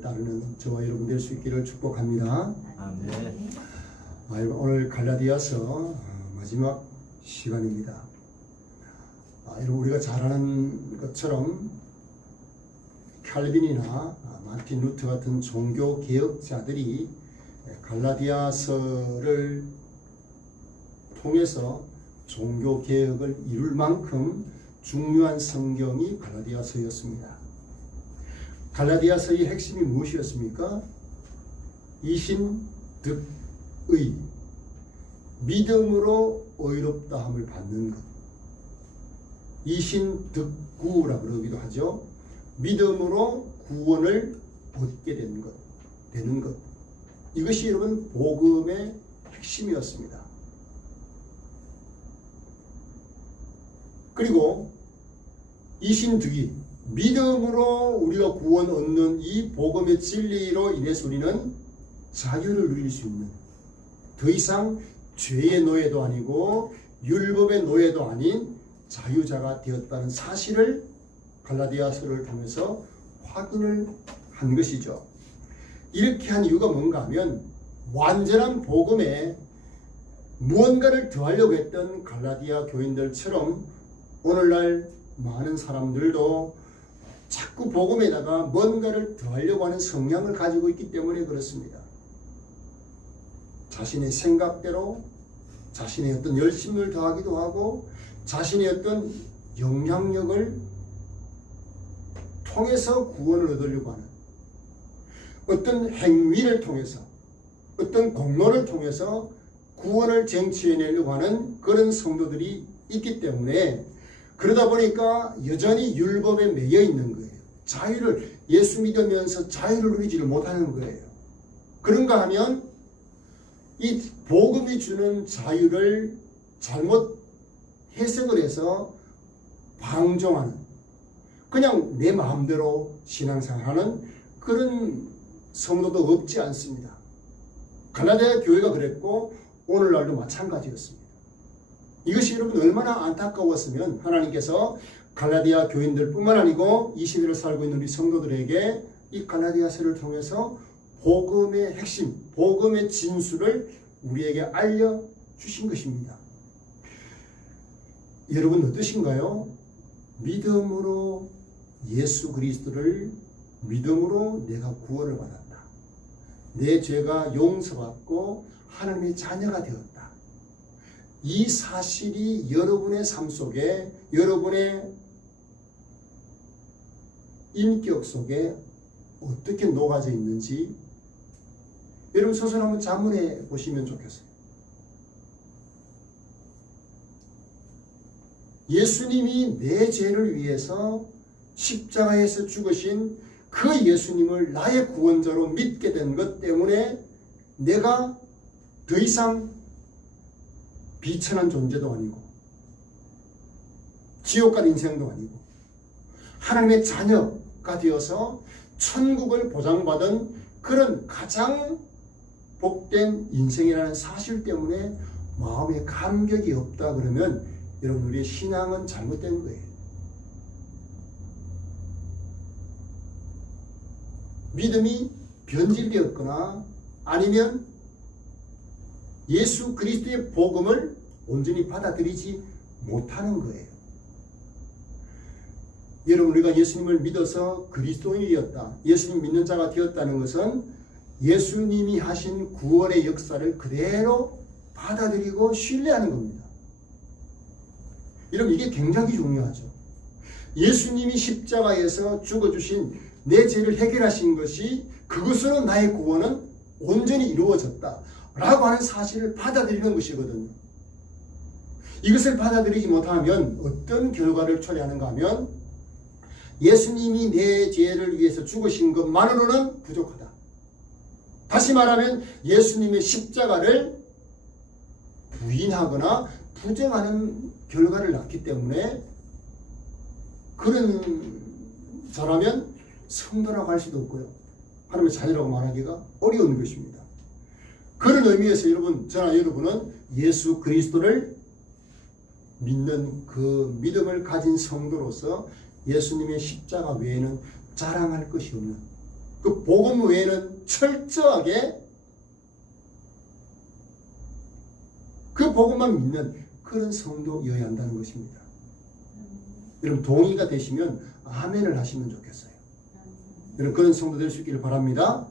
말씀을 따르는 저와 여러분 될 수 있기를 축복합니다. 아멘. 오늘 갈라디아서 마지막 시간입니다. 여러분 우리가 잘 아는 것처럼 칼빈이나 마틴 루터 같은 종교 개혁자들이 갈라디아서를 통해서 종교 개혁을 이룰 만큼 중요한 성경이 갈라디아서였습니다. 갈라디아서의 핵심이 무엇이었습니까? 이신득의 믿음으로 의롭다함을 받는 것, 이신득구라고 그러기도 하죠. 믿음으로 구원을 얻게 되는 것. 이것이 여러분 복음의 핵심이었습니다. 그리고 이신득이 믿음으로 우리가 구원 얻는 이 복음의 진리로 인해서 우리는 자유를 누릴 수 있는, 더 이상 죄의 노예도 아니고 율법의 노예도 아닌 자유자가 되었다는 사실을 갈라디아서를 통해서 확인을 한 것이죠. 이렇게 한 이유가 뭔가 하면 완전한 복음에 무언가를 더하려고 했던 갈라디아 교인들처럼 오늘날 많은 사람들도 자꾸 복음에다가 뭔가를 더하려고 하는 성향을 가지고 있기 때문에 그렇습니다. 자신의 생각대로 자신의 어떤 열심을 더하기도 하고 자신의 어떤 영향력을 통해서 구원을 얻으려고 하는, 어떤 행위를 통해서 어떤 공로를 통해서 구원을 쟁취해내려고 하는 그런 성도들이 있기 때문에, 그러다 보니까 여전히 율법에 매여 있는 거예요. 자유를, 예수 믿으면서 자유를 누리지를 못하는 거예요. 그런가 하면 이 복음이 주는 자유를 잘못 해석을 해서 방종하는, 그냥 내 마음대로 신앙생활하는 그런 성도도 없지 않습니다. 갈라디아 교회가 그랬고 오늘날도 마찬가지였습니다. 이것이 여러분 얼마나 안타까웠으면 하나님께서 갈라디아 교인들뿐만 아니고 이 시대를 살고 있는 우리 성도들에게 이 갈라디아서를 통해서 복음의 핵심, 복음의 진수를 우리에게 알려주신 것입니다. 여러분 어떠신가요? 믿음으로 예수 그리스도를 믿음으로 내가 구원을 받았다. 내 죄가 용서받고 하나님의 자녀가 되었다. 이 사실이 여러분의 삶 속에, 여러분의 인격 속에 어떻게 녹아져 있는지 여러분 스스로 한번 자문해 보시면 좋겠어요. 예수님이 내 죄를 위해서 십자가에서 죽으신 그 예수님을 나의 구원자로 믿게 된 것 때문에 내가 더 이상 비천한 존재도 아니고 지옥 갈 인생도 아니고 하나님의 자녀가 되어서 천국을 보장받은 그런 가장 복된 인생이라는 사실 때문에 마음에 감격이 없다 그러면 여러분 우리의 신앙은 잘못된 거예요. 믿음이 변질되었거나 아니면 예수 그리스도의 복음을 온전히 받아들이지 못하는 거예요. 여러분 우리가 예수님을 믿어서 그리스도인이 되었다, 예수님 믿는 자가 되었다는 것은 예수님이 하신 구원의 역사를 그대로 받아들이고 신뢰하는 겁니다. 여러분 이게 굉장히 중요하죠. 예수님이 십자가에서 죽어주신 내 죄를 해결하신 것이, 그것으로 나의 구원은 온전히 이루어졌다 라고 하는 사실을 받아들이는 것이거든요. 이것을 받아들이지 못하면 어떤 결과를 초래하는가 하면 예수님이 내 죄를 위해서 죽으신 것만으로는 부족하다. 다시 말하면 예수님의 십자가를 부인하거나 부정하는 결과를 낳기 때문에 그런 자라면 성도라고 할 수도 없고요, 하나님의 자녀라고 말하기가 어려운 것입니다. 그런 의미에서 여러분, 저나 여러분은 예수 그리스도를 믿는 그 믿음을 가진 성도로서 예수님의 십자가 외에는 자랑할 것이 없는, 그 복음 외에는 철저하게 그 복음만 믿는 그런 성도여야 한다는 것입니다. 여러분 동의가 되시면 아멘을 하시면 좋겠어요. 여러분 그런 성도 될 수 있기를 바랍니다.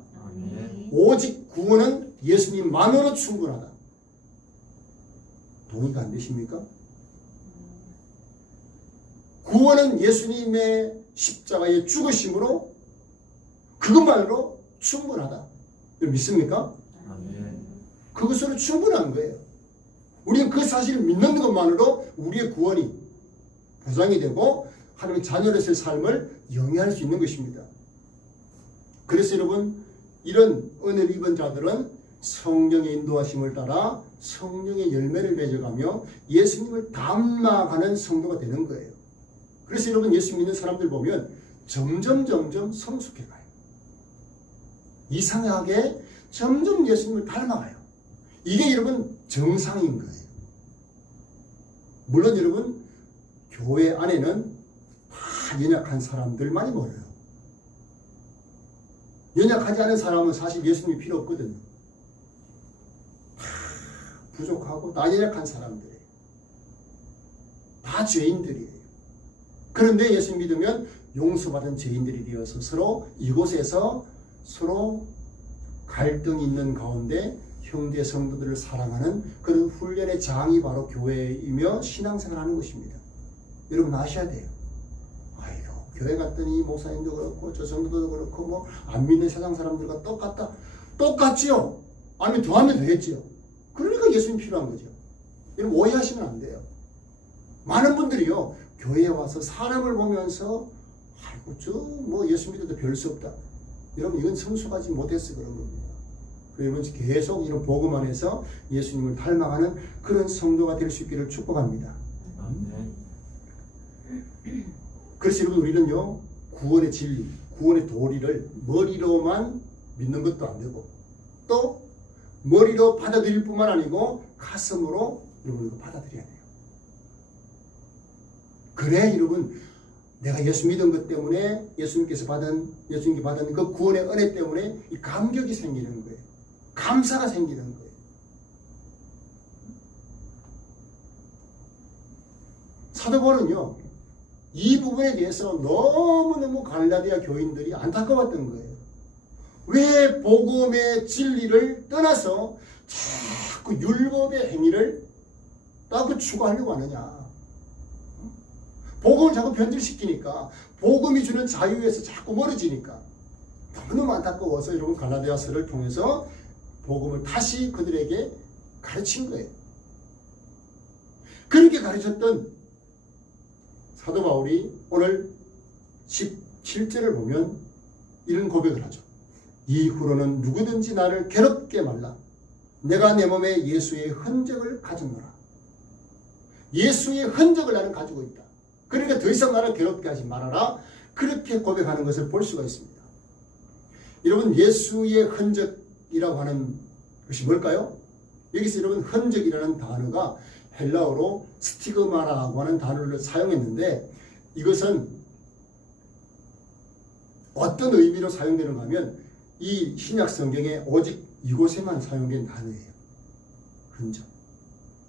오직 구원은 예수님만으로 충분하다. 동의가 안 되십니까? 구원은 예수님의 십자가의 죽으심으로 그것만으로 충분하다. 여러분 믿습니까? 그것으로 충분한 거예요. 우리는 그 사실을 믿는 것만으로 우리의 구원이 보장이 되고 하나님의 자녀로서의 삶을 영위할 수 있는 것입니다. 그래서 여러분 이런 은혜를 입은 자들은 성령의 인도하심을 따라 성령의 열매를 맺어가며 예수님을 닮아가는 성도가 되는 거예요. 그래서 여러분 예수 믿는 사람들 보면 점점 성숙해가요. 이상하게 점점 예수님을 닮아가요. 이게 여러분 정상인 거예요. 물론 여러분 교회 안에는 다 연약한 사람들만이 모여요. 연약하지 않은 사람은 사실 예수님이 필요 없거든요. 다 부족하고 다 연약한 사람들이에요. 다 죄인들이에요. 그런데 예수 믿으면 용서받은 죄인들이 되어서 서로 이곳에서 서로 갈등이 있는 가운데 형제 성도들을 사랑하는 그런 훈련의 장이 바로 교회이며 신앙생활하는 것입니다. 여러분 아셔야 돼요. 아이고 교회 갔더니 목사님도 그렇고 저 성도도 그렇고 뭐 안 믿는 세상 사람들과 똑같다. 똑같지요. 아니면 더하면 되겠지요. 그러니까 예수님 필요한 거죠. 여러분 오해하시면 안 돼요. 많은 분들이요 교회에 와서 사람을 보면서 아이고 저 뭐 예수 믿어도 별 수 없다. 여러분 이건 성숙하지 못해서 그런 겁니다. 여러분 계속 이런 복음 안에서 예수님을 닮아가는 그런 성도가 될 수 있기를 축복합니다. 그래서 여러분 우리는요 구원의 진리, 구원의 도리를 머리로만 믿는 것도 안 되고 또 머리로 받아들일 뿐만 아니고 가슴으로 여러분 이거 받아들여야 돼요. 그래 여러분 내가 예수 믿은 것 때문에 예수님께 받은 그 구원의 은혜 때문에 이 감격이 생기는 거예요. 감사가 생기는 거예요. 사도 바울은요 이 부분에 대해서 너무너무 갈라디아 교인들이 안타까웠던 거예요. 왜 복음의 진리를 떠나서 자꾸 율법의 행위를 자꾸 추구하려고 하느냐. 복음을 자꾸 변질시키니까 복음이 주는 자유에서 자꾸 멀어지니까 너무너무 안타까워서 여러분 갈라디아서를 통해서 복음을 다시 그들에게 가르친 거예요. 그렇게 가르쳤던 사도 바울이 오늘 17절을 보면 이런 고백을 하죠. 이후로는 누구든지 나를 괴롭게 말라. 내가 내 몸에 예수의 흔적을 가졌노라. 예수의 흔적을 나는 가지고 있다. 그러니까 더 이상 나를 괴롭게 하지 말아라. 그렇게 고백하는 것을 볼 수가 있습니다. 여러분 예수의 흔적이라고 하는 것이 뭘까요? 여기서 여러분 흔적이라는 단어가 헬라어로 스티그마라고 하는 단어를 사용했는데 이것은 어떤 의미로 사용되는가 하면 이 신약 성경에 오직 이곳에만 사용된 단어예요. 흔적.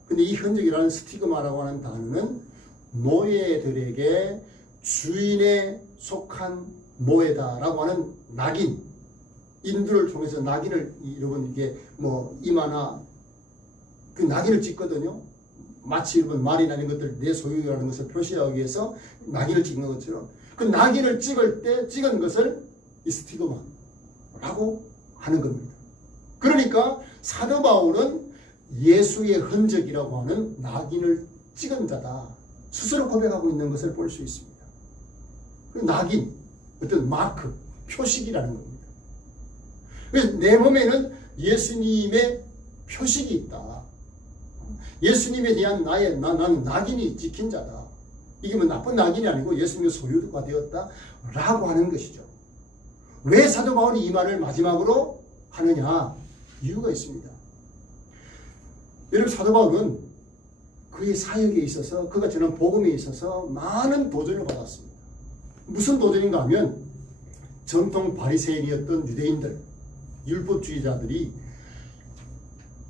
근데 이 흔적이라는 스티그마라고 하는 단어는 노예들에게 주인에 속한 노예다라고 하는 낙인, 인들을 통해서 낙인을 여러분 이게 뭐 이마나 그 낙인을 찍거든요. 마치 여러분 말이나 이런 것들 내 소유라는 것을 표시하기 위해서 낙인을 찍는 것처럼 그 낙인을 찍을 때 찍은 것을 이 스티그마라고 하는 겁니다. 그러니까 사도 바울은 예수의 흔적이라고 하는 낙인을 찍은 자다. 스스로 고백하고 있는 것을 볼 수 있습니다. 그 낙인, 어떤 마크, 표식이라는 겁니다. 그래서 내 몸에는 예수님의 표식이 있다. 예수님에 대한 나는 낙인이 찍힌 자다. 이게 뭐 나쁜 낙인이 아니고 예수님의 소유가 되었다라고 하는 것이죠. 왜 사도 바울이 이 말을 마지막으로 하느냐? 이유가 있습니다. 여러분 사도 바울은 그의 사역에 있어서 그가 전한 복음에 있어서 많은 도전을 받았습니다. 무슨 도전인가 하면 전통 바리새인이었던 유대인들, 율법주의자들이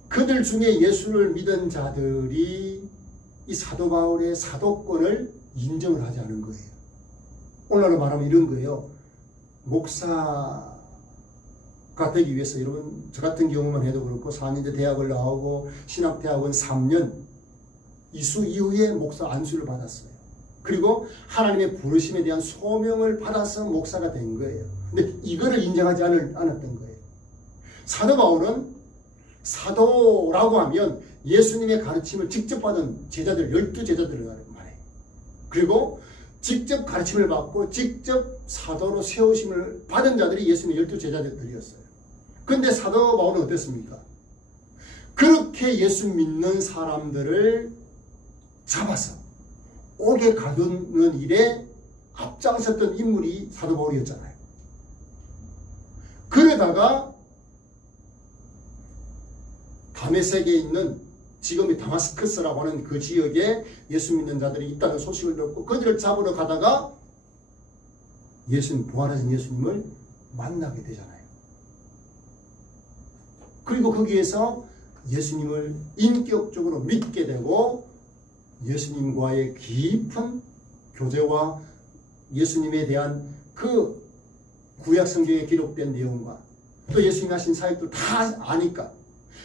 그들 중에 예수를 믿은 자들이 이 사도 바울의 사도권을 인정을 하지 않은 거예요. 오늘날로 말하면 이런 거예요. 목사가 되기 위해서 여러분 저 같은 경우만 해도 그렇고 4년제 대학을 나오고 신학대학원 3년 이수 이후에 목사 안수를 받았어요. 그리고 하나님의 부르심에 대한 소명을 받아서 목사가 된 거예요. 근데 이거를 인정하지 않았던 거예요. 사도 바울은 사도라고 하면 예수님의 가르침을 직접 받은 제자들, 12제자들을 말해요. 그리고 직접 가르침을 받고 직접 사도로 세우심을 받은 자들이 예수님의 12제자들이었어요. 그런데 사도 바울은 어땠습니까? 그렇게 예수 믿는 사람들을 잡아서 옥에 가두는 일에 앞장섰던 인물이 사도 바울이었잖아요. 그러다가 다메섹에 있는 지금의 다마스커스라고 하는 그 지역에 예수 믿는 자들이 있다는 소식을 듣고 그들을 잡으러 가다가 예수님, 부활하신 예수님을 만나게 되잖아요. 그리고 거기에서 예수님을 인격적으로 믿게 되고 예수님과의 깊은 교제와 예수님에 대한 그 구약 성경에 기록된 내용과 또 예수님이 하신 사역들 다 아니까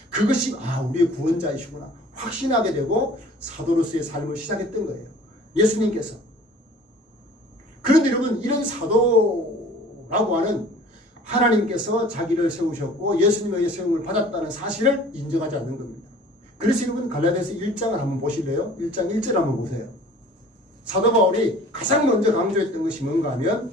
그것이 우리의 구원자이시구나 확신하게 되고 사도로서의 삶을 시작했던 거예요. 예수님께서. 그런데 여러분 이런 사도라고 하는 하나님께서 자기를 세우셨고 예수님의 세움을 받았다는 사실을 인정하지 않는 겁니다. 그래서 여러분 갈라디아서 1장을 한번 보실래요? 1장 1절 한번 보세요. 사도 바울이 가장 먼저 강조했던 것이 뭔가 하면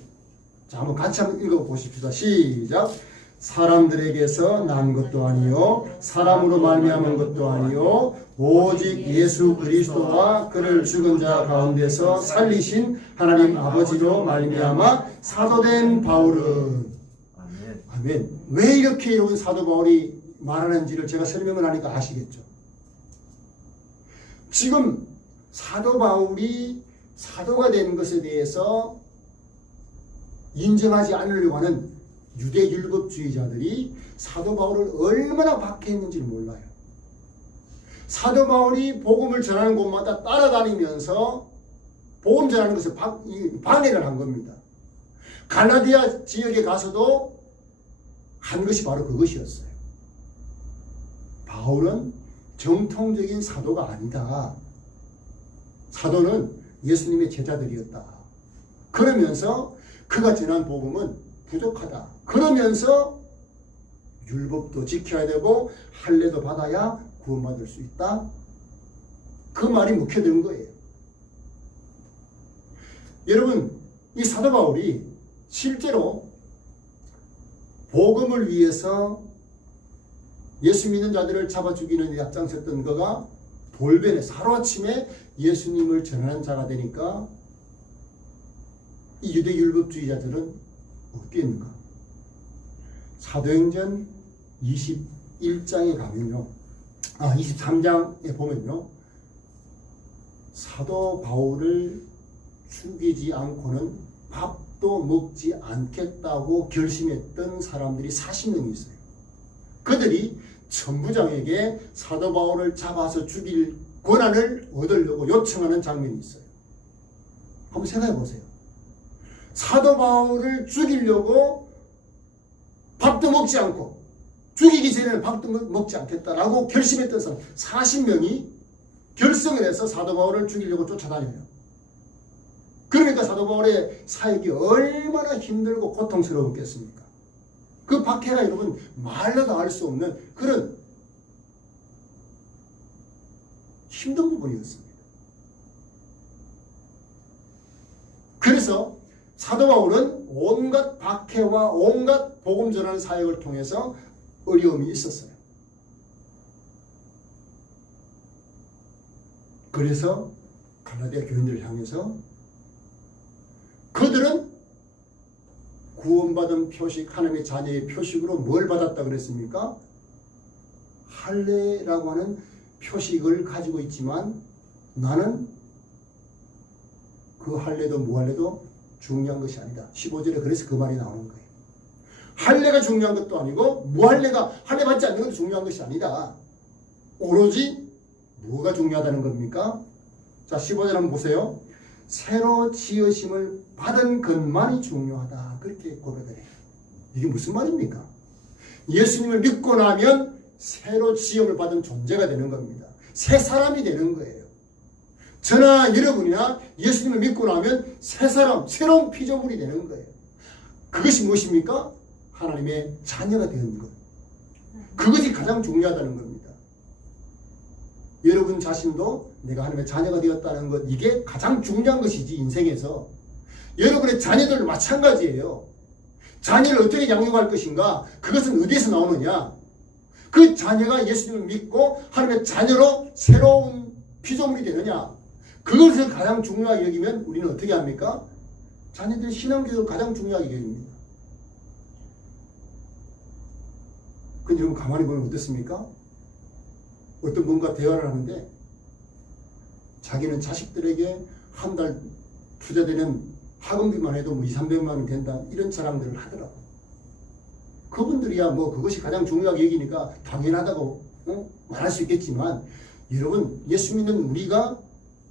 자 한번 같이 한번 읽어보십시다. 시작. 사람들에게서 난 것도 아니요 사람으로 말미암은 것도 아니요 오직 예수 그리스도와 그를 죽은 자 가운데서 살리신 하나님 아버지로 말미암아 사도된 바울은 아멘. 왜 이렇게 이런 사도 바울이 말하는지를 제가 설명을 하니까 아시겠죠? 지금 사도 바울이 사도가 된 것에 대해서 인정하지 않으려고 하는 유대 율법주의자들이 사도 바울을 얼마나 박해했는지 몰라요. 사도 바울이 복음을 전하는 곳마다 따라다니면서 복음 전하는 것을 방해를 한 겁니다. 갈라디아 지역에 가서도 한 것이 바로 그것이었어요. 바울은 정통적인 사도가 아니다. 사도는 예수님의 제자들이었다. 그러면서 그가 전한 복음은 부족하다. 그러면서 율법도 지켜야 되고 할례도 받아야 구원받을 수 있다. 그 말이 묵혀든 거예요. 여러분 이 사도 바울이 실제로 복음을 위해서 예수 믿는 자들을 잡아 죽이는 데 앞장섰던 그가 돌변해서 하루아침에 예수님을 전하는 자가 되니까 이 유대 율법주의자들은 어떻게 했는가? 사도행전 21장에 가면요. 23장에 보면요. 사도 바울을 죽이지 않고는 밥도 먹지 않겠다고 결심했던 사람들이 40명이 있어요. 그들이 천부장에게 사도 바울을 잡아서 죽일 권한을 얻으려고 요청하는 장면이 있어요. 한번 생각해 보세요. 사도 바울을 죽이려고 밥도 먹지 않고 죽이기 전에는 밥도 먹지 않겠다라고 결심했던 사람 40명이 결성을 해서 사도 바울을 죽이려고 쫓아다녀요. 그러니까 사도 바울의 사역이 얼마나 힘들고 고통스러웠겠습니까? 그 박해가 여러분 말로도 알 수 없는 그런 힘든 부분이었습니다. 그래서 사도 바울은 온갖 박해와 온갖 복음 전하는 사역을 통해서 어려움이 있었어요. 그래서 갈라디아 교인들을 향해서 그들은 구원받은 표식, 하나님의 자녀의 표식으로 뭘 받았다 그랬습니까? 할례라고 하는 표식을 가지고 있지만 나는 그 할례도 무할례도 중요한 것이 아니다. 15절에 그래서 그 말이 나오는 거예요. 할례가 중요한 것도 아니고 무할례가 할례 받지 않는 것도 중요한 것이 아니다. 오로지 뭐가 중요하다는 겁니까? 자, 15절 한번 보세요. 새로 지으심을 받은 것만이 중요하다. 그렇게 고백을 해요. 이게 무슨 말입니까? 예수님을 믿고 나면 새로 지음을 받은 존재가 되는 겁니다. 새 사람이 되는 거예요. 저나 여러분이나 예수님을 믿고 나면 새 사람, 새로운 피조물이 되는 거예요. 그것이 무엇입니까? 하나님의 자녀가 되는 것. 그것이 가장 중요하다는 겁니다. 여러분 자신도 내가 하나님의 자녀가 되었다는 것, 이게 가장 중요한 것이지, 인생에서. 여러분의 자녀들도 마찬가지예요. 자녀를 어떻게 양육할 것인가? 그것은 어디에서 나오느냐? 그 자녀가 예수님을 믿고 하나님의 자녀로 새로운 피조물이 되느냐? 그것을 가장 중요하게 여기면 우리는 어떻게 합니까? 자녀들의 신앙교육을 가장 중요하게 여깁니다. 근데 여러분 가만히 보면 어떻습니까? 어떤 분과 대화를 하는데 자기는 자식들에게 한 달 투자되는 학원비만 해도 뭐 200~300만 원 된다, 이런 자랑들을 하더라고. 그분들이야 뭐 그것이 가장 중요하게 여기니까 당연하다고 말할 수 있겠지만, 여러분 예수 믿는 우리가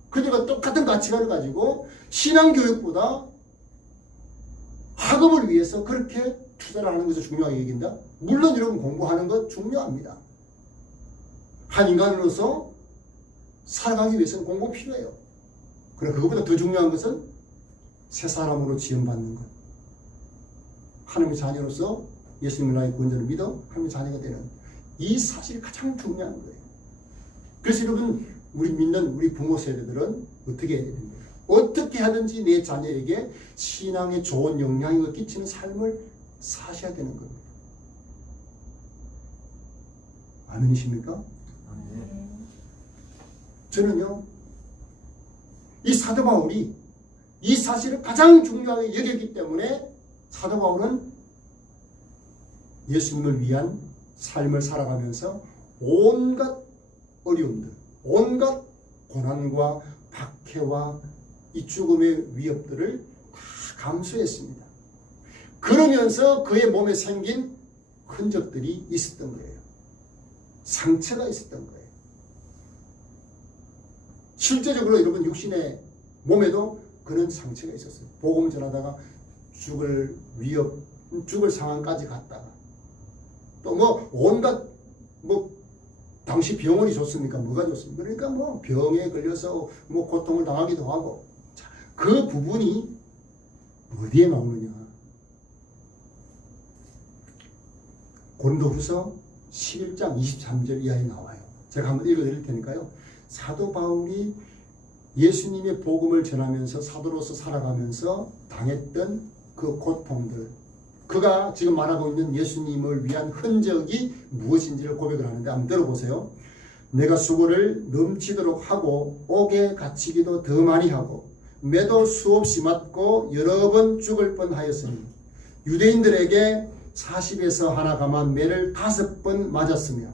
그들과 똑같은 가치관을 가지고 신앙교육보다 학업을 위해서 그렇게 투자를 하는 것을 중요하게 여긴다? 물론 여러분 공부하는 것 중요합니다. 한 인간으로서 살아가기 위해서는 공부 필요해요. 그러나 그것보다 더 중요한 것은 새 사람으로 지음받는 것. 하나님의 자녀로서 예수님의 나의 구원자를 믿어 하나님의 자녀가 되는 이 사실이 가장 중요한 거예요. 그래서 여러분, 우리 믿는 우리 부모 세대들은 어떻게 해야 됩니까? 어떻게 하든지 내 자녀에게 신앙에 좋은 영향을 끼치는 삶을 사셔야 되는 겁니다. 아멘이십니까? 저는요, 이 사도 바울이 이 사실을 가장 중요하게 여겼기 때문에 사도 바울은 예수님을 위한 삶을 살아가면서 온갖 어려움들, 온갖 고난과 박해와 이 죽음의 위협들을 다 감수했습니다. 그러면서 그의 몸에 생긴 흔적들이 있었던 거예요. 상처가 있었던 거예요. 실제적으로 여러분 육신의 몸에도 그런 상처가 있었어요. 복음 전하다가 죽을 상황까지 갔다가 또 뭐 온갖 뭐 당시 병원이 좋습니까? 뭐가 좋습니까? 그러니까 뭐 병에 걸려서 뭐 고통을 당하기도 하고. 자, 그 부분이 어디에 나오느냐? 고린도후서 11장 23절 이하에 나와요. 제가 한번 읽어드릴 테니까요. 사도 바울이 예수님의 복음을 전하면서 사도로서 살아가면서 당했던 그 고통들, 그가 지금 말하고 있는 예수님을 위한 흔적이 무엇인지를 고백을 하는데 한번 들어보세요. 내가 수고를 넘치도록 하고 옥에 갇히기도 더 많이 하고 매도 수없이 맞고 여러 번 죽을 뻔하였으니 유대인들에게 40에서 하나 감한 매를 5번 맞았으며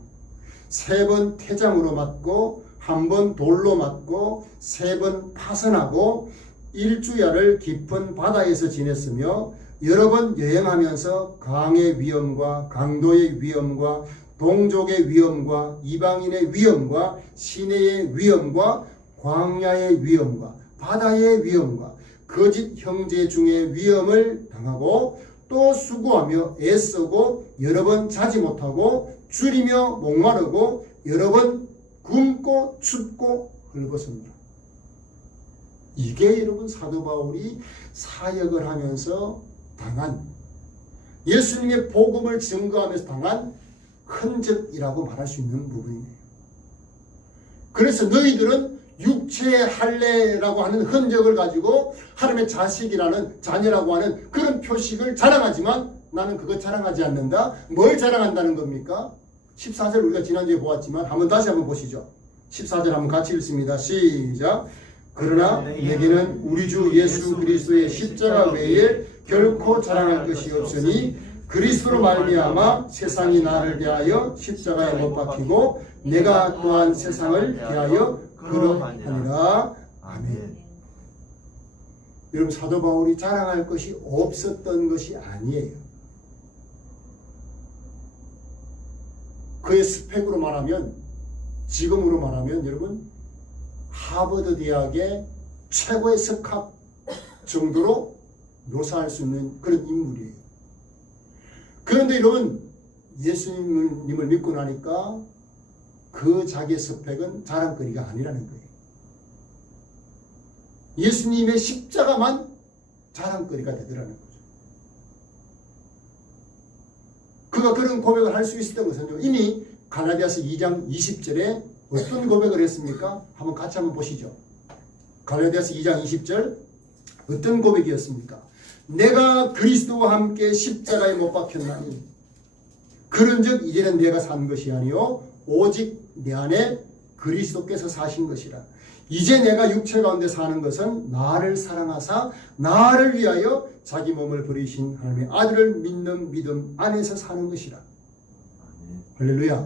3번 태장으로 맞고 1번 돌로 맞고 3번 파선하고 1주야를 깊은 바다에서 지냈으며 여러 번 여행하면서 강의 위험과 강도의 위험과 동족의 위험과 이방인의 위험과 시내의 위험과 광야의 위험과 바다의 위험과 거짓 형제 중의 위험을 당하고 또 수고하며 애쓰고 여러 번 자지 못하고 줄이며 목마르고 여러 번 굶고 춥고 헐벗습니다. 이게 여러분 사도 바울이 사역을 하면서 당한, 예수님의 복음을 증거하면서 당한 흔적이라고 말할 수 있는 부분이에요. 그래서 너희들은 육체의 할례라고 하는 흔적을 가지고 하나님의 자식이라는, 자녀라고 하는 그런 표식을 자랑하지만 나는 그거 자랑하지 않는다. 뭘 자랑한다는 겁니까? 14절 우리가 지난주에 보았지만 한번 다시 한번 보시죠. 14절 한번 같이 읽습니다. 시작. 그러나 내게는 우리 주 예수 그리스도의 십자가 외에 결코 자랑할 것이 없으니 그리스도로 말미암아 세상이 나를 대하여 십자가에 못 박히고 내가 또한 세상을 대하여 그러하니라. 아멘. 여러분 사도 바울이 자랑할 것이 없었던 것이 아니에요. 그의 스펙으로 말하면, 지금으로 말하면 여러분 하버드 대학의 최고의 석학 정도로 묘사할 수 있는 그런 인물이에요. 그런데 여러분 예수님을 믿고 나니까 그 자기의 스펙은 자랑거리가 아니라는 거예요. 예수님의 십자가만 자랑거리가 되더라는 거죠. 그가 그런 고백을 할 수 있었던 것은요, 이미 갈라디아서 2장 20절에 어떤 고백을 했습니까? 한번 같이 한번 보시죠. 갈라디아서 2장 20절 어떤 고백이었습니까? 내가 그리스도와 함께 십자가에 못 박혔나니 그런즉 이제는 내가 산 것이 아니요 오직 내 안에 그리스도께서 사신 것이라. 이제 내가 육체 가운데 사는 것은 나를 사랑하사 나를 위하여 자기 몸을 버리신 하나님의 아들을 믿는 믿음 안에서 사는 것이라. 할렐루야.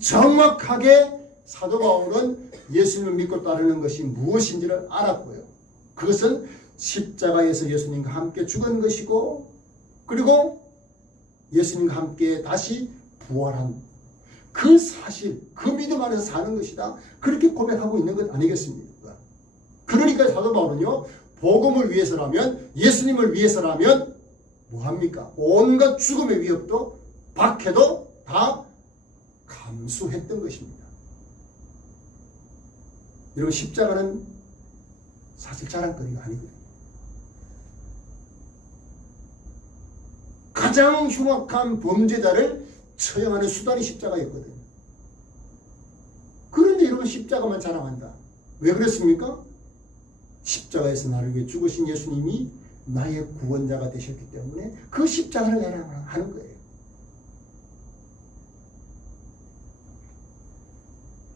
정확하게 사도 바울은 예수님을 믿고 따르는 것이 무엇인지를 알았고요. 그것은 십자가에서 예수님과 함께 죽은 것이고, 그리고 예수님과 함께 다시 부활한 그 사실, 그 믿음 안에서 사는 것이다. 그렇게 고백하고 있는 것 아니겠습니까? 그러니까 사도 바울은요, 복음을 위해서라면, 예수님을 위해서라면 뭐합니까? 온갖 죽음의 위협도 박해도 다 감수했던 것입니다. 여러분 십자가는 사실 자랑거리가 아니거든요. 가장 흉악한 범죄자를 처형하는 수단이 십자가였거든요. 그런데 여러분 십자가만 자랑한다. 왜 그렇습니까? 십자가에서 나를 위해 죽으신 예수님이 나의 구원자가 되셨기 때문에 그 십자가를 자랑하는 거예요.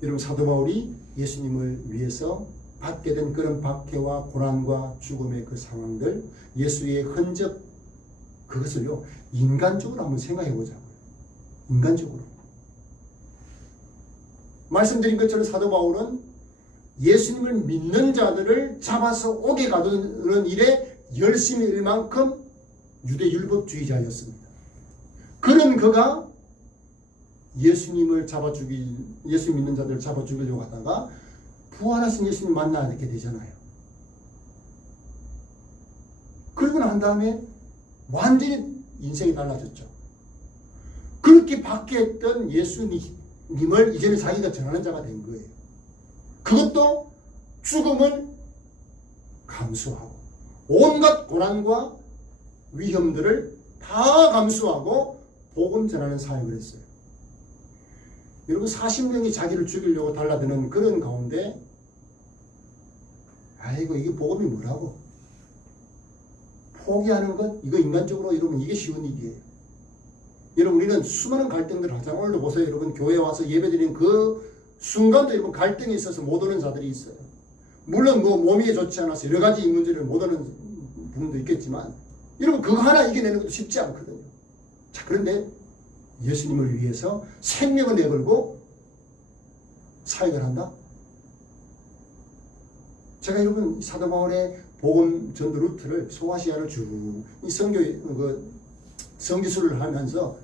여러분 사도 바울이 예수님을 위해서 받게 된 그런 박해와 고난과 죽음의 그 상황들, 예수의 흔적, 그것을요 인간적으로 한번 생각해 보자고요. 인간적으로 말씀드린 것처럼 사도 바울은 예수님을 믿는 자들을 잡아서 옥에 가두는 일에 열심히 일 만큼 유대 율법주의자였습니다. 그런 그가 예수님 믿는 자들을 잡아 죽이려고 하다가 부활하신 예수님 만나게 되잖아요. 그러고 난 다음에 완전히 인생이 달라졌죠. 그렇게 박해했던 예수님을 이제는 자기가 전하는 자가 된 거예요. 그것도 죽음을 감수하고 온갖 고난과 위험들을 다 감수하고 복음 전하는 사역을 했어요. 여러분 40명이 자기를 죽이려고 달라드는 그런 가운데 아이고 이게 복음이 뭐라고? 포기하는 것? 이거 인간적으로 여러분 이게 쉬운 일이에요. 여러분 우리는 수많은 갈등들을 하잖아요. 오늘도 보세요. 여러분 교회에 와서 예배드리는 그 순간도 여러분 갈등이 있어서 못 오는 자들이 있어요. 물론 뭐 몸이 좋지 않아서 여러 가지 문제를 못 오는 부분도 있겠지만 여러분 그거 하나 이겨내는 것도 쉽지 않거든요. 자, 그런데 예수님을 위해서 생명을 내걸고 사역을 한다? 제가 여러분 사도 바울의 복음 전도 루트를 소아시아를 쭉 이 선교수를 하면서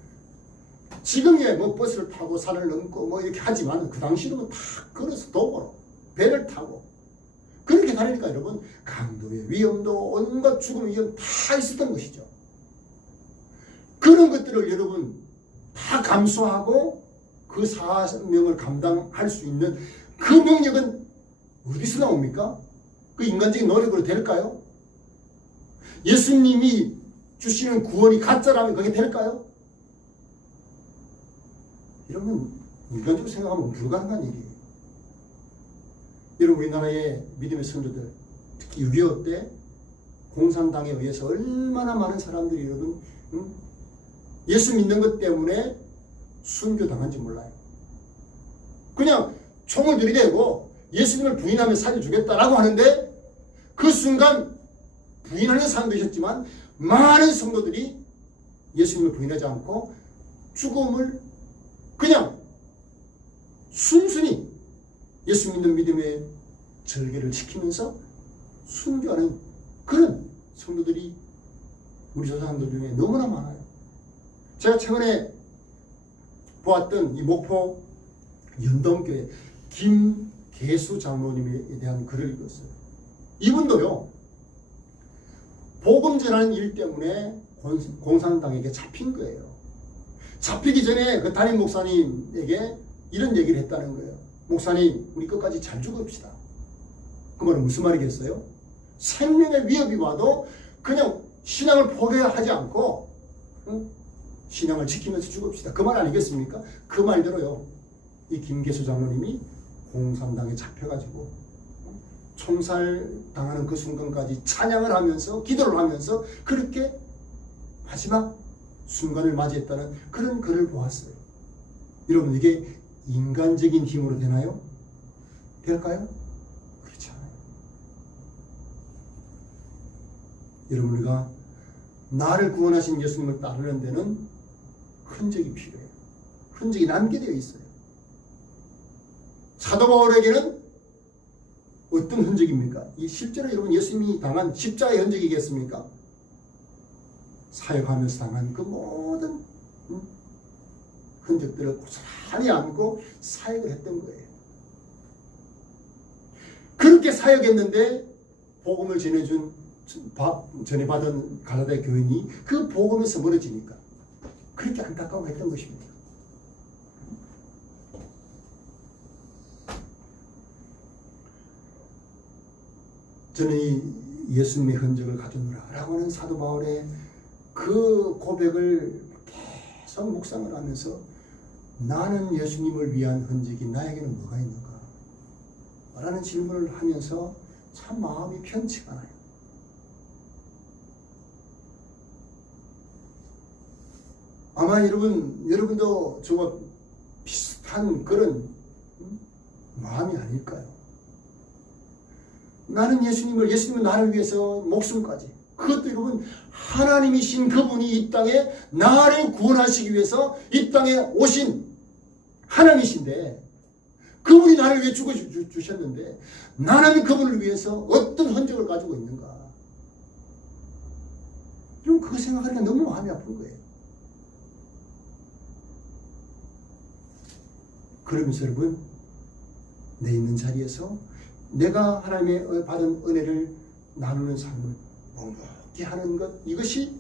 지금이야 뭐 버스를 타고 산을 넘고 뭐 이렇게 하지만 그 당시로는 다 걸어서 도보로 배를 타고 그렇게 다니니까 여러분 강도의 위험도 온갖 죽음의 위험 다 있었던 것이죠. 그런 것들을 여러분 다 감수하고 그 사명을 감당할 수 있는 그 능력은 어디서 나옵니까? 그 인간적인 노력으로 될까요? 예수님이 주시는 구원이 가짜라면 그게 될까요? 여러분 인간적으로 생각하면 불가능한 일이에요. 여러분 우리나라의 믿음의 선조들 특히 6.25 때 공산당에 의해서 얼마나 많은 사람들이 여러분 예수 믿는 것 때문에 순교당한지 몰라요. 그냥 총을 들이대고 예수님을 부인하면 살려주겠다라고 하는데 그 순간 부인하는 사람도 있었지만 많은 성도들이 예수님을 부인하지 않고 죽음을 그냥 순순히 예수 믿는 믿음의 절개를 지키면서 순교하는 그런 성도들이 우리 조상들 중에 너무나 많아요. 제가 최근에 보았던 이 목포 연동교회 김계수 장로님에 대한 글을 읽었어요. 이분도요, 복음 전하는 일 때문에 공산당에게 잡힌 거예요. 잡히기 전에 그 담임 목사님에게 이런 얘기를 했다는 거예요. 목사님, 우리 끝까지 잘 죽읍시다. 그 말은 무슨 말이겠어요? 생명의 위협이 와도 그냥 신앙을 포기하지 않고 신앙을 지키면서 죽읍시다. 그 말 아니겠습니까? 그 말대로요, 이 김계수 장로님이 공산당에 잡혀가지고 총살당하는 그 순간까지 찬양을 하면서 기도를 하면서 그렇게 마지막 순간을 맞이했다는 그런 글을 보았어요. 여러분, 이게 인간적인 힘으로 되나요? 될까요? 그렇지 않아요. 여러분, 우리가 나를 구원하신 예수님을 따르는 데는 흔적이 필요해요. 흔적이 남게 되어 있어요. 사도 바울에게는 어떤 흔적입니까? 이 실제로 여러분 예수님이 당한 십자가의 흔적이겠습니까? 사역하면서 당한 그 모든 흔적들을 고스란히 안고 사역을 했던 거예요. 그렇게 사역했는데 복음을 전해 받은 갈라디아 교인이 그 복음에서 멀어지니까 그렇게 안타까워했던 것입니다. 저는 이 예수님의 흔적을 가져오라 라고 하는 사도 바울의 그 고백을 계속 묵상을 하면서 나는 예수님을 위한 흔적이 나에게는 뭐가 있는가? 라는 질문을 하면서 참 마음이 편치가 않아요. 아마 여러분도 저와 비슷한 그런 마음이 아닐까요? 나는 예수님은 나를 위해서 목숨까지, 그것도 여러분 하나님이신 그분이 이 땅에 나를 구원하시기 위해서 이 땅에 오신 하나님이신데 그분이 나를 위해 죽어주셨는데 나는 그분을 위해서 어떤 흔적을 가지고 있는가? 여러분, 그거 생각하니까 너무 마음이 아픈 거예요. 그러면서 여러분, 내 있는 자리에서 내가 하나님의 받은 은혜를 나누는 삶을 묵묵히 하는 것, 이것이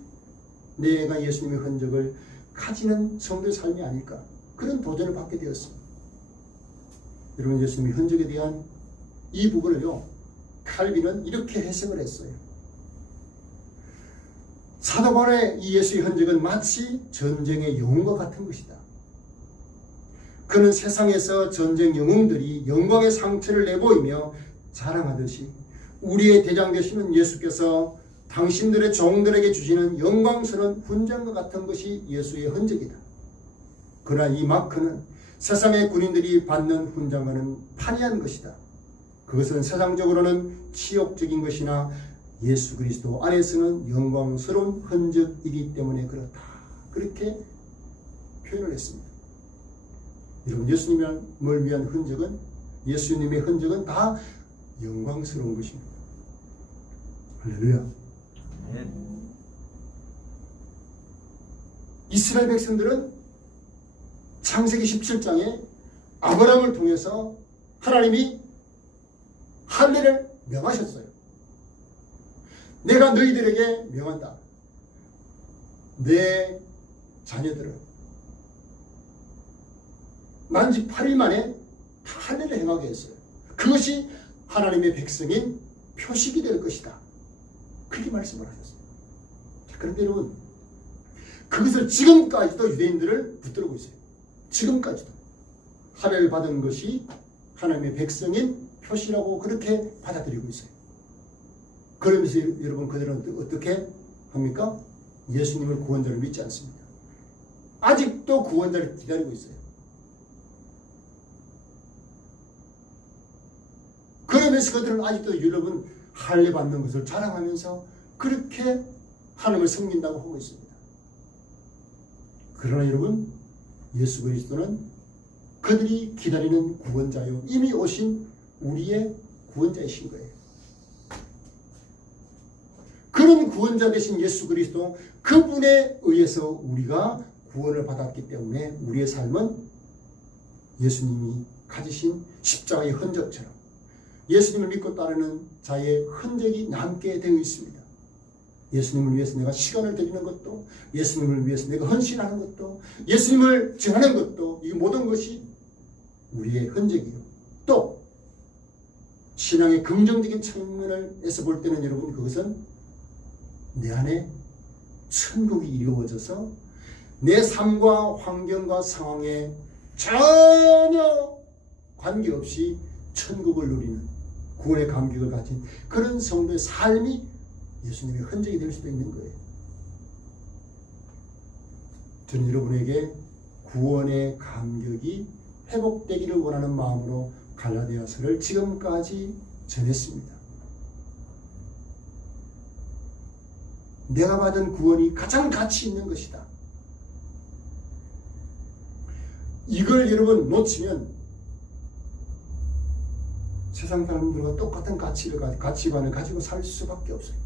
내가 예수님의 흔적을 가지는 성도의 삶이 아닐까, 그런 도전을 받게 되었습니다. 여러분, 예수님의 흔적에 대한 이 부분을요, 칼빈은 이렇게 해석을 했어요. 사도 바울의 이 예수의 흔적은 마치 전쟁의 영웅과 같은 것이다. 그는 세상에서 전쟁 영웅들이 영광의 상처를 내보이며 자랑하듯이 우리의 대장 되시는 예수께서 당신들의 종들에게 주시는 영광스러운 훈장과 같은 것이 예수의 흔적이다. 그러나 이 마크는 세상의 군인들이 받는 훈장과는 판이한 것이다. 그것은 세상적으로는 치욕적인 것이나 예수 그리스도 안에서는 영광스러운 흔적이기 때문에 그렇다. 그렇게 표현을 했습니다. 여러분, 예수님을 위한 흔적은, 예수님의 흔적은 다 영광스러운 것입니다. 할렐루야. 이스라엘 백성들은 창세기 17장에 아브라함을 통해서 하나님이 할례를 명하셨어요. 내가 너희들에게 명한다. 내 자녀들은 만지 8일 만에 다 할례를 행하게 했어요. 그것이 하나님의 백성인 표식이 될 것이다. 그렇게 말씀을 하셨어요. 자, 그런데 여러분, 그것을 지금까지도 유대인들을 붙들고 있어요. 지금까지도 할례를 받은 것이 하나님의 백성인 표시라고 그렇게 받아들이고 있어요. 그러면서 여러분, 그들은 어떻게 합니까? 예수님을 구원자를 믿지 않습니다. 아직도 구원자를 기다리고 있어요. 그러면서 그들은 아직도 여러분 할례 받는 것을 자랑하면서 그렇게 하나님을 섬긴다고 하고 있습니다. 그러나 여러분, 예수 그리스도는 그들이 기다리는 구원자요, 이미 오신 우리의 구원자이신 거예요. 그런 구원자 되신 예수 그리스도, 그분에 의해서 우리가 구원을 받았기 때문에 우리의 삶은 예수님이 가지신 십자가의 흔적처럼 예수님을 믿고 따르는 자의 흔적이 남게 되어 있습니다. 예수님을 위해서 내가 시간을 드리는 것도, 예수님을 위해서 내가 헌신하는 것도, 예수님을 전하는 것도, 이 모든 것이 우리의 흔적이요. 또 신앙의 긍정적인 측면에서 볼 때는 여러분, 그것은 내 안에 천국이 이루어져서 내 삶과 환경과 상황에 전혀 관계없이 천국을 누리는 구원의 감격을 가진 그런 성도의 삶이 예수님의 흔적이 될 수도 있는 거예요. 저는 여러분에게 구원의 감격이 회복되기를 원하는 마음으로 갈라디아서를 지금까지 전했습니다. 내가 받은 구원이 가장 가치 있는 것이다. 이걸 여러분 놓치면 세상 사람들과 똑같은 가치관을 가지고 살 수밖에 없어요.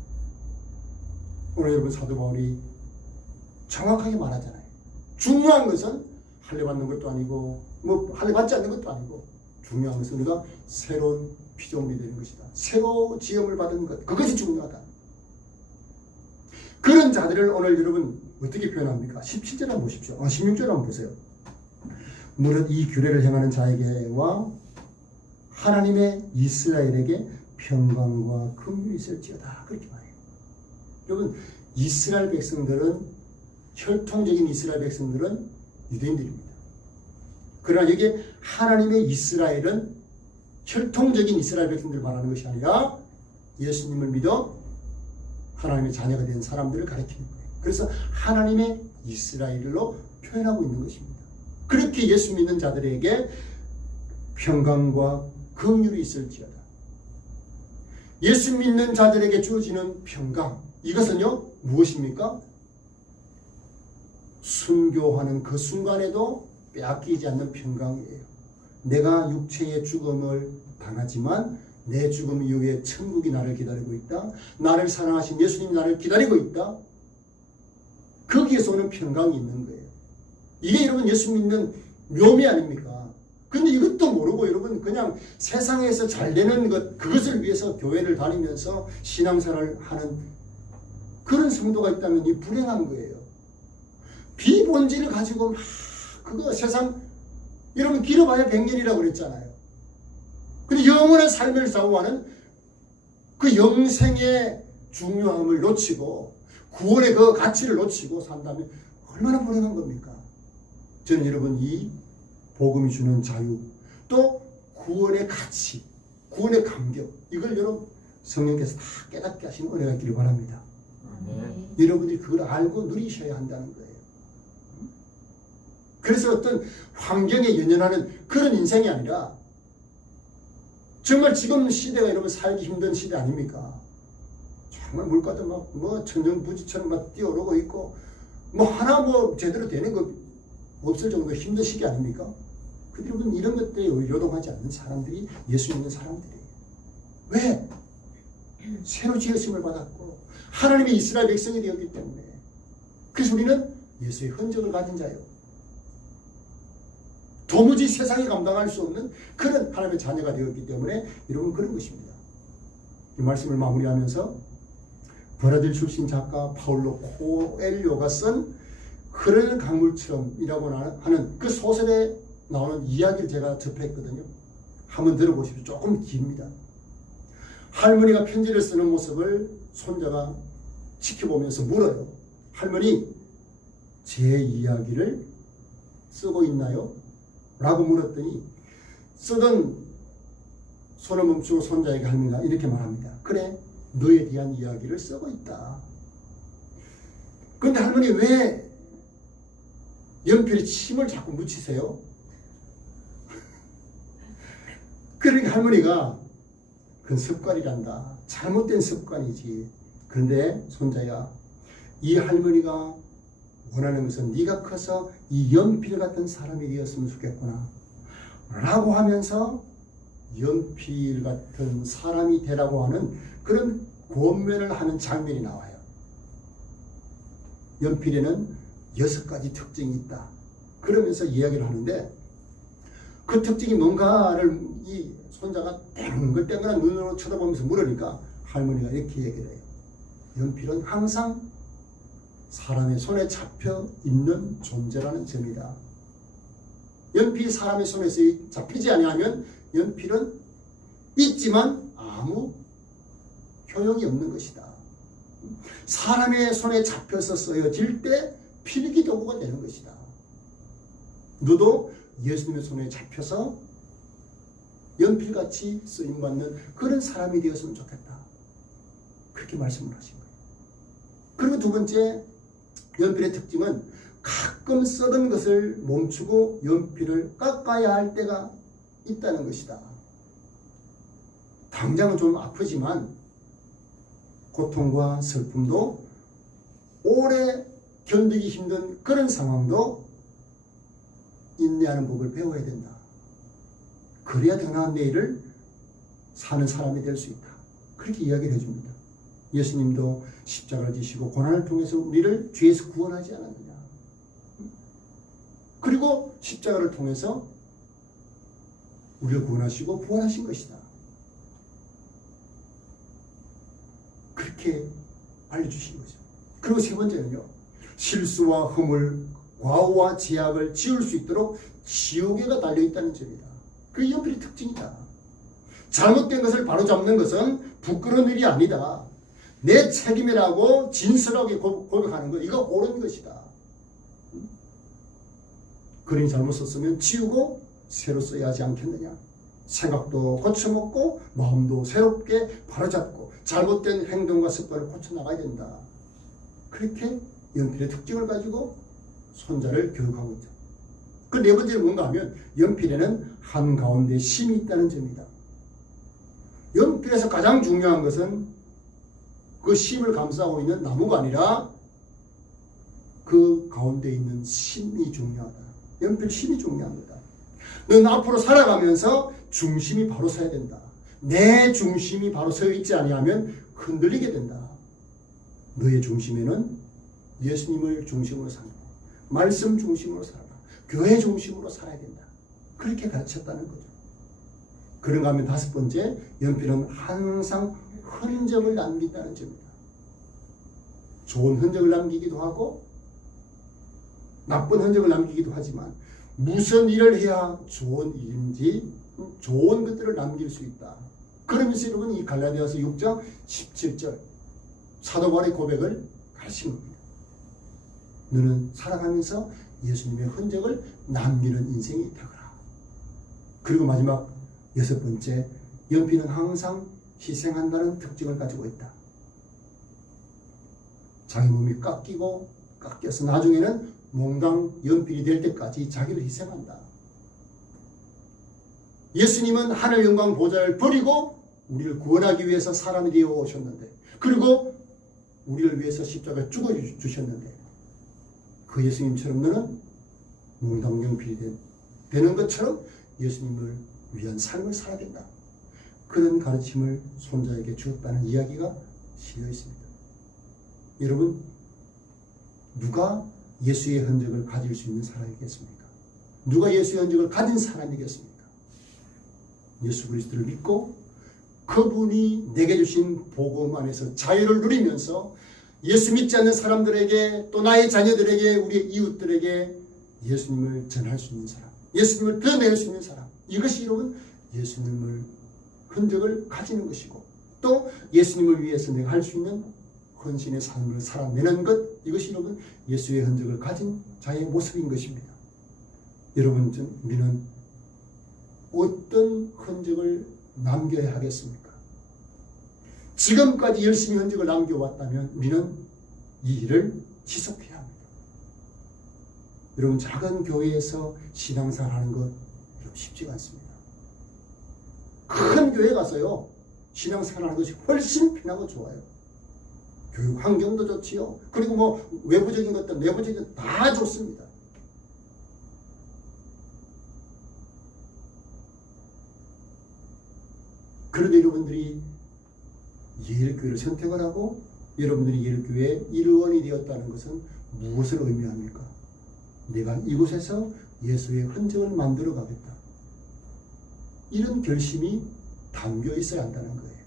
오늘 여러분 사도 바울이 정확하게 말하잖아요. 중요한 것은 할례 받는 것도 아니고 뭐 할례 받지 않는 것도 아니고 중요한 것은 우리가 새로운 피조물이 되는 것이다. 새로 지음을 받은 것, 그것이 중요하다. 그런 자들을 오늘 여러분 어떻게 표현합니까? 17절 한번 보십시오. 16절 한번 보세요. 무릇 이 규례를 행하는 자에게와 하나님의 이스라엘에게 평강과 긍휼이 있을지어다. 그렇게 말해요. 여러분, 이스라엘 백성들은, 혈통적인 이스라엘 백성들은 유대인들입니다. 그러나 여기에 하나님의 이스라엘은 혈통적인 이스라엘 백성들을 말하는 것이 아니라 예수님을 믿어 하나님의 자녀가 된 사람들을 가리키는 거예요. 그래서 하나님의 이스라엘로 표현하고 있는 것입니다. 그렇게 예수 믿는 자들에게 평강과 긍휼이 있을지어다. 예수 믿는 자들에게 주어지는 평강, 이것은요 무엇입니까? 순교하는 그 순간에도 빼앗기지 않는 평강이에요. 내가 육체의 죽음을 당하지만 내 죽음 이후에 천국이 나를 기다리고 있다. 나를 사랑하신 예수님이 나를 기다리고 있다. 거기에서 오는 평강이 있는 거예요. 이게 여러분 예수 믿는 묘미 아닙니까? 근데 이것도 모르고 여러분 그냥 세상에서 잘 되는 것, 그것을 위해서 교회를 다니면서 신앙생활을 하는 그런 성도가 있다면 이 불행한 거예요. 비본질을 가지고 막 그거 세상, 여러분 길어봐야 100년이라고 그랬잖아요. 근데 영원한 삶을 사고하는 그 영생의 중요함을 놓치고 구원의 그 가치를 놓치고 산다면 얼마나 불행한 겁니까? 저는 여러분 이 복음이 주는 자유, 또 구원의 가치, 구원의 감격, 이걸 여러분 성령께서 다 깨닫게 하시는 은혜가 있기를 바랍니다. 여러분들이 그걸 알고 누리셔야 한다는 거예요. 그래서 어떤 환경에 연연하는 그런 인생이 아니라 정말 지금 시대가 여러분 살기 힘든 시대 아닙니까? 정말 물가도 막 뭐 천정부지처럼 막 뛰어오르고 있고 뭐 하나 뭐 제대로 되는 거 없을 정도로 힘든 시기 아닙니까? 근데 여러분 이런 것들에 요동하지 않는 사람들이 예수 믿는 사람들이에요. 왜? 새로 지으심을 받았고 하나님의 이스라엘 백성이 되었기 때문에. 그래서 우리는 예수의 흔적을 가진 자예요. 도무지 세상이 감당할 수 없는 그런 하나님의 자녀가 되었기 때문에 여러분 그런 것입니다. 이 말씀을 마무리하면서 브라질 출신 작가 파울로 코엘료가 쓴 흐르는 강물처럼이라고 하는 그 소설에 나오는 이야기를 제가 접했거든요. 한번 들어보십시오. 조금 깁니다. 할머니가 편지를 쓰는 모습을 손자가 지켜보면서 물어요. 할머니, 제 이야기를 쓰고 있나요? 라고 물었더니 쓰던 손을 멈추고 손자에게 할머니가 이렇게 말합니다. 그래, 너에 대한 이야기를 쓰고 있다. 그런데 할머니 왜 연필에 침을 자꾸 묻히세요? 그러니까 할머니가 그건 습관이란다. 잘못된 습관이지. 그런데 손자야, 이 할머니가 원하는 것은 네가 커서 이 연필 같은 사람이 되었으면 좋겠구나 라고 하면서 연필 같은 사람이 되라고 하는 그런 권면을 하는 장면이 나와요. 연필에는 6가지 특징이 있다. 그러면서 이야기를 하는데 그 특징이 뭔가를 이 손자가 땡글땡글한 눈으로 쳐다보면서 물으니까 할머니가 이렇게 얘기를 해요. 연필은 항상 사람의 손에 잡혀 있는 존재라는 점이다. 연필이 사람의 손에서 잡히지 아니하면 연필은 있지만 아무 효용이 없는 것이다. 사람의 손에 잡혀서 쓰여질 때 필기도구가 되는 것이다. 너도 예수님의 손에 잡혀서 연필같이 쓰임받는 그런 사람이 되었으면 좋겠다. 그렇게 말씀을 하신 거예요. 그리고 두 번째, 연필의 특징은 가끔 쓰던 것을 멈추고 연필을 깎아야 할 때가 있다는 것이다. 당장은 좀 아프지만 고통과 슬픔도 오래 견디기 힘든 그런 상황도 인내하는 법을 배워야 된다. 그래야 더 나은 내일을 사는 사람이 될 수 있다. 그렇게 이야기를 해줍니다. 예수님도 십자가를 지시고 고난을 통해서 우리를 죄에서 구원하지 않았느냐. 그리고 십자가를 통해서 우리를 구원하시고 부활하신 것이다. 그렇게 알려주신 거죠. 그리고 세 번째는요, 실수와 허물, 과오와 제약을 지울 수 있도록 지우개가 달려있다는 점이다. 그게 연필의 특징이다. 잘못된 것을 바로잡는 것은 부끄러운 일이 아니다. 내 책임이라고 진솔하게 고백하는 것, 이거 옳은 것이다. 그림이 잘못 썼으면 지우고 새로 써야 하지 않겠느냐. 생각도 고쳐먹고 마음도 새롭게 바로잡고 잘못된 행동과 습관을 고쳐나가야 된다. 그렇게 연필의 특징을 가지고 손자를 교육하고 있죠. 그 네 번째는 뭔가 하면 연필에는 한가운데 심이 있다는 점이다. 연필에서 가장 중요한 것은 그 심을 감싸고 있는 나무가 아니라 그 가운데 있는 심이 중요하다. 연필 심이 중요한 거다. 넌 앞으로 살아가면서 중심이 바로 서야 된다. 내 중심이 바로 서 있지 아니하면 흔들리게 된다. 너의 중심에는 예수님을 중심으로 살고 말씀 중심으로 살아라. 교회 중심으로 살아야 된다. 그렇게 가르쳤다는 거죠. 그런가 하면 다섯 번째, 연필은 항상 흔적을 남긴다는 점이다. 좋은 흔적을 남기기도 하고 나쁜 흔적을 남기기도 하지만 무슨 일을 해야 좋은 일인지 좋은 것들을 남길 수 있다. 그러면서 여러분 이 갈라디아서 6장 17절 사도 바울의 고백을 가르친 겁니다. 너는 살아가면서 예수님의 흔적을 남기는 인생이 되거라. 그리고 마지막 여섯 번째, 연필은 항상 희생한다는 특징을 가지고 있다. 자기 몸이 깎여서 나중에는 몽당 연필이 될 때까지 자기를 희생한다. 예수님은 하늘 영광 보좌를 버리고 우리를 구원하기 위해서 사람이 되어 오셨는데, 그리고 우리를 위해서 십자가를 죽어주셨는데, 그 예수님처럼 너는 몽당 연필이 되는 것처럼 예수님을 위한 삶을 살아야 된다. 그런 가르침을 손자에게 주었다는 이야기가 실려 있습니다. 여러분, 누가 예수의 흔적을 가질 수 있는 사람이겠습니까? 누가 예수의 흔적을 가진 사람이겠습니까? 예수 그리스도를 믿고 그분이 내게 주신 복음 안에서 자유를 누리면서 예수 믿지 않는 사람들에게, 또 나의 자녀들에게, 우리의 이웃들에게 예수님을 전할 수 있는 사람, 예수님을 드러낼 수 있는 사람, 이것이 여러분 예수님을 흔적을 가지는 것이고, 또 예수님을 위해서 내가 할 수 있는 헌신의 삶을 살아내는 것, 이것이 여러분 예수의 흔적을 가진 자의 모습인 것입니다. 여러분, 우리는 어떤 흔적을 남겨야 하겠습니까? 지금까지 열심히 흔적을 남겨왔다면 우리는 이 일을 지속해야 합니다. 여러분, 작은 교회에서 신앙생활 하는 것 쉽지가 않습니다. 큰 교회 가서요, 신앙생활 하는 것이 훨씬 편하고 좋아요. 교육 환경도 좋지요. 그리고 뭐 외부적인 것들, 내부적인 것 다 좋습니다. 그런데 여러분들이 예일교회를 선택을 하고 여러분들이 예일교회의 일원이 되었다는 것은 무엇을 의미합니까? 내가 이곳에서 예수의 흔적을 만들어 가겠다. 이런 결심이 담겨 있어야 한다는 거예요.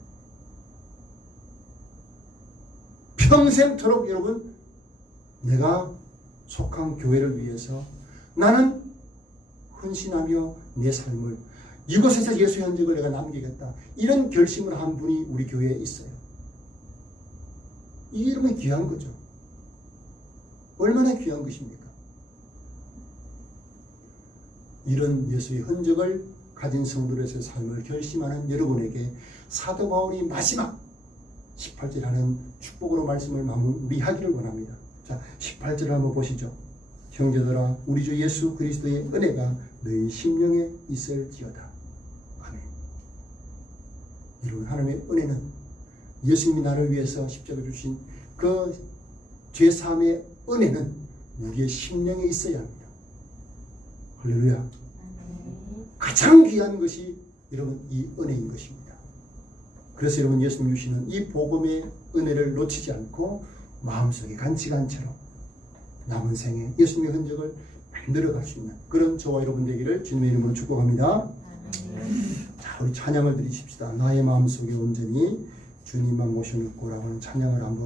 평생토록 여러분, 내가 속한 교회를 위해서 나는 헌신하며 내 삶을 이곳에서 예수의 흔적을 내가 남기겠다. 이런 결심을 한 분이 우리 교회에 있어요. 이게 이러면 귀한 거죠. 얼마나 귀한 것입니까? 이런 예수의 흔적을 가진 성도로서의 삶을 결심하는 여러분에게 사도 바울이 마지막 18절 하는 축복으로 말씀을 마무리하기를 원합니다. 자, 18절을 한번 보시죠. 형제들아, 우리 주 예수 그리스도의 은혜가 너희 심령에 있을지어다. 아멘. 여러분, 하나님의 은혜는 예수님이 나를 위해서 십자가 주신 그 죄사함의 은혜는 우리의 심령에 있어야 합니다. 할렐루야. 가장 귀한 것이 여러분 이 은혜인 것입니다. 그래서 여러분 예수님 주시는 이 복음의 은혜를 놓치지 않고 마음속에 간직한 채로 남은 생에 예수님의 흔적을 만들어갈 수 있는 그런 저와 여러분 되기를 주님의 이름으로 축복합니다. 자, 우리 찬양을 드리십시다. 나의 마음속에 온전히 주님만 모셔놓고라고 하는 찬양을 한번